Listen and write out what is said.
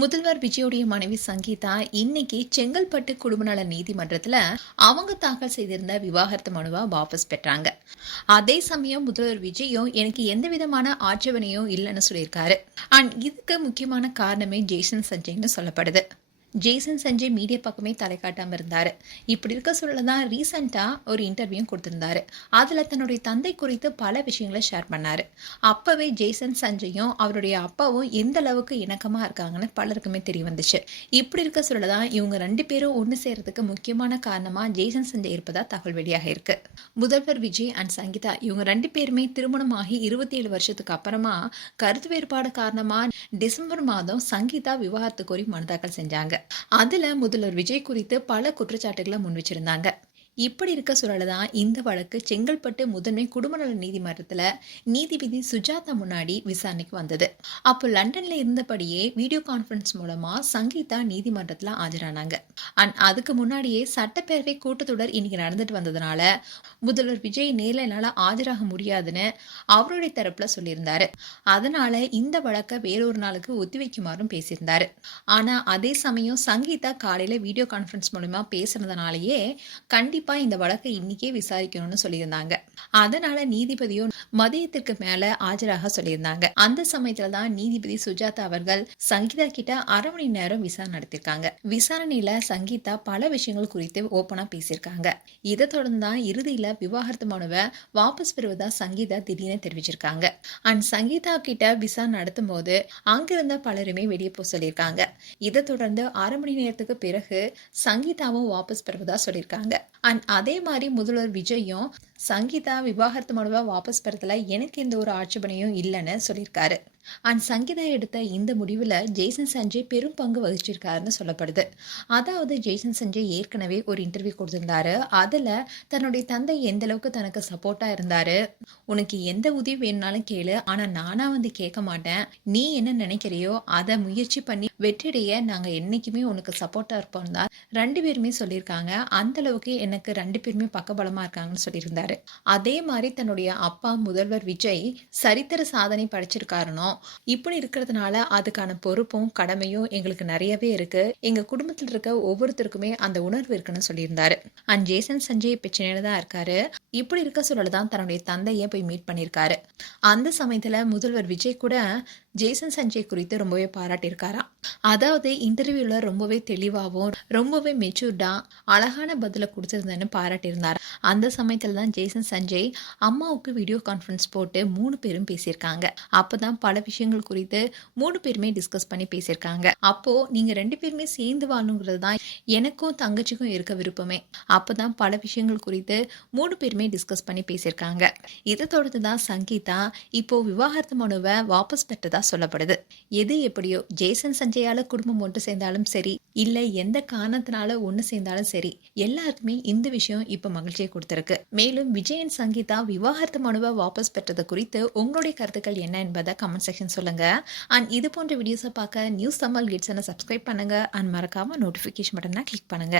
முதல்வர் விஜயோடைய மனைவி சங்கீதா இன்னைக்கு செங்கல்பட்டு குடும்ப நல நீதிமன்றத்துல அவங்க தாக்கல் செய்திருந்த விவாகரத்து மனுவை வாபஸ் பெற்றாங்க. அதே சமயம் முதல்வர் விஜயும் எனக்கு எந்த விதமான ஆட்சேபனையும் இல்லைன்னு சொல்லியிருக்காரு. அண்ட் இதுக்கு முக்கியமான காரணமே ஜேசன் சஞ்சய்னு சொல்லப்படுது. ஜேசன் சஞ்சய் மீடியா பக்கமே தலை காட்டாமல் இருந்தார். இப்படி இருக்க சொல்ல தான் ரீசெண்டாக ஒரு இன்டர்வியூ கொடுத்துருந்தாரு. அதில் தன்னுடைய தந்தை குறித்து பல விஷயங்களை ஷேர் பண்ணார். அப்போவே ஜேசன் சஞ்சயும் அவருடைய அப்பாவும் எந்த அளவுக்கு இணக்கமாக இருக்காங்கன்னு பலருக்குமே தெரிய வந்துச்சு. இப்படி இருக்க சொல்ல தான் இவங்க ரெண்டு பேரும் ஒன்று சேர்றதுக்கு முக்கியமான காரணமாக ஜேசன் சஞ்சய் இருப்பதா தகவல் வெளியாக இருக்கு. முதல்வர் விஜய் அண்ட் சங்கீதா இவங்க ரெண்டு பேருமே திருமணமாகி 27 வருஷத்துக்கு அப்புறமா கருத்து வேறுபாடு காரணமாக டிசம்பர் மாதம் சங்கீதா விவாகரத்து கோரி மனு தாக்கல் செஞ்சாங்க. அதுல முதல்வர் விஜய் குறித்து பல குற்றச்சாட்டுகளை முன் வச்சிருந்தாங்க. இப்படி இருக்க சூழல்தான் இந்த வழக்கு செங்கல்பட்டு முதன்மை குடும்ப நல நீதிமன்றத்துல நீதிபதி சுஜாதா முன்னாடி விசாரணைக்கு வந்தது. அப்போ லண்டன்ல இருந்தபடியே வீடியோ கான்பரன்ஸ் மூலமா சங்கீதா நீதிமன்றத்துல ஆஜரானாங்க. அண்ட் அதுக்கு முன்னாடியே சட்டப்பேரவை கூட்டத்தொடர் இன்னைக்கு நடந்துட்டு வந்ததுனால முதல்வர் விஜய் நேரில் என்னால ஆஜராக முடியாதுன்னு அவருடைய தரப்புல சொல்லியிருந்தாரு. அதனால இந்த வழக்கை வேறொரு நாளுக்கு ஒத்திவைக்குமாறும் பேசியிருந்தாரு. ஆனா அதே சமயம் சங்கீதா காலையில வீடியோ கான்பரன்ஸ் மூலமா பேசுனதுனாலயே கண்டிப்பா இந்த வழக்கை இன்னைக்கே விசாரிக்கணும்னு சொல்லியிருந்தாங்க. அதனால நீதிபதியும் மதியத்திற்கு மேல ஆஜராக சொல்லியிருந்தாங்க. அந்த சமயத்துல தான் நீதிபதி சுஜாதா அவர்கள் சங்கீதா கிட்ட 1/2 மணி நேரம் விசாரணை நடத்திருக்காங்க. விசாரணையில சங்கீதா பல விஷயங்கள் குறித்து ஓப்பனா பேசியிருக்காங்க. இதை தொடர்ந்து தான் இறுதியில விவாகரத்து மனுவை வாபஸ் பெறுவதா சங்கீதா திடீர்னு தெரிவிச்சிருக்காங்க. அண்ட் சங்கீதா கிட்ட விசாரணை நடத்தும் போது அங்கிருந்த பலருமே வெளியே போக சொல்லியிருக்காங்க. இதை தொடர்ந்து 1/2 மணி நேரத்துக்கு பிறகு சங்கீதாவும் வாபஸ் பெறுவதா சொல்லியிருக்காங்க. அண்ட் அதே மாதிரி முதல்வர் விஜயும் சங்கீதா விவாகரத்து மனுவை வாபஸ் பெறதுல எனக்கு எந்த ஒரு ஆட்சேபனையும் இல்லைன்னு சொல்லியிருக்காரு. அண்ட் சங்கீதா எடுத்த இந்த முடிவில் ஜேசன் சஞ்சய் பெரும் பங்கு வகிச்சிருக்காருன்னு சொல்லப்படுது. அதாவது ஜேசன் சஞ்சய் ஏற்கனவே ஒரு இன்டர்வியூ கொடுத்திருந்தாரு. அதில் தன்னுடைய தந்தை எந்த அளவுக்கு தனக்கு சப்போர்ட்டாக இருந்தாரு, உனக்கு எந்த உதவி வேணும்னாலும் கேளு, ஆனால் நானாக வந்து கேட்க மாட்டேன், நீ என்ன நினைக்கிறியோ அதை முயற்சி பண்ணி வெற்றிடைய நாங்கள் என்றைக்குமே உனக்கு சப்போர்ட்டாக இருப்போம் தான் 2 பேருமே சொல்லியிருக்காங்க. அந்த அளவுக்கு எனக்கு 2 பேருமே பக்கபலமாக இருக்காங்கன்னு சொல்லியிருந்தாரு. அதே மாதிரி தன்னுடைய அப்பா முதல்வர் விஜய் சரித்திர சாதனை படைச்சிருக்காருனோ, இப்படி இருக்கிறதுனால அதுக்கான பொறுப்பும் கடமையும் எங்களுக்கு நிறையவே இருக்கு, எங்க குடும்பத்தில் இருக்க ஒவ்வொருத்தருக்குமே அந்த உணர்வு இருக்குன்னு சொல்லியிருந்தாரு. அண்ட் ஜேசன் சஞ்சய் பிரச்சனையில தான் இருக்காரு. இப்படி இருக்க சொல்லதான் தன்னுடைய தந்தையை போய் மீட் பண்ணியிருக்காரு. அந்த சமயத்துல முதல்வர் விஜய் கூட ஜேசன் சஞ்சய் குறித்து ரொம்பவே பாராட்டியிருக்காராம். அதாவது இன்டர்வியூல ரொம்பவே தெளிவாகவும் ரொம்பவே மெச்சூர்டா அழகான பதில கொடுத்திருந்தேன்னு பாராட்டியிருந்தார். அந்த சமயத்துல தான் ஜேசன் சஞ்சய் அம்மாவுக்கு வீடியோ கான்ஃபரன்ஸ் போட்டு 3 பேரும் பேசியிருக்காங்க. அப்பதான் பல விஷயங்கள் குறித்து 3 பேருமே டிஸ்கஸ் பண்ணி பேசியிருக்காங்க. அப்போ நீங்க 2 பேருமே சேர்ந்து வாழணுங்கிறது தான் எனக்கும் தங்கச்சிக்கும் இருக்க விருப்பமே. அப்பதான் பல விஷயங்கள் குறித்து 3 பேருமே டிஸ்கஸ் பண்ணி பேசியிருக்காங்க. இதை தொடர்ந்து தான் சங்கீதா இப்போ விவாகரத்து மனுவை வாபஸ் பெற்றதா சொல்லப்படுது. எது எப்படியோ ஜேசன் சஞ்சயால குடும்பம் ஒன்று சேர்ந்தாலும் சரி, இல்ல எந்த காரணத்தினால ஒன்று சேர்ந்தாலும் சரி, எல்லாருக்குமே இந்த விஷயம் இப்ப மகிழ்ச்சியை கொடுத்திருக்கு. மேலும் விஜயன் சங்கீதா விவாகரத்து மனுவை வாபஸ் பெற்றது குறித்து உங்களுடைய கருத்துக்கள் என்ன என்பதை கமெண்ட் செக்ஷன் சொல்லுங்க. அண்ட் இது போன்ற வீடியோஸை பார்க்க நியூஸ் தமிழ் கிட்ஸ் சப்ஸ்கிரைப் பண்ணுங்க. அண்ட் மறக்காம நோட்டிபிகேஷன் பட்டனை கிளிக் பண்ணுங்க.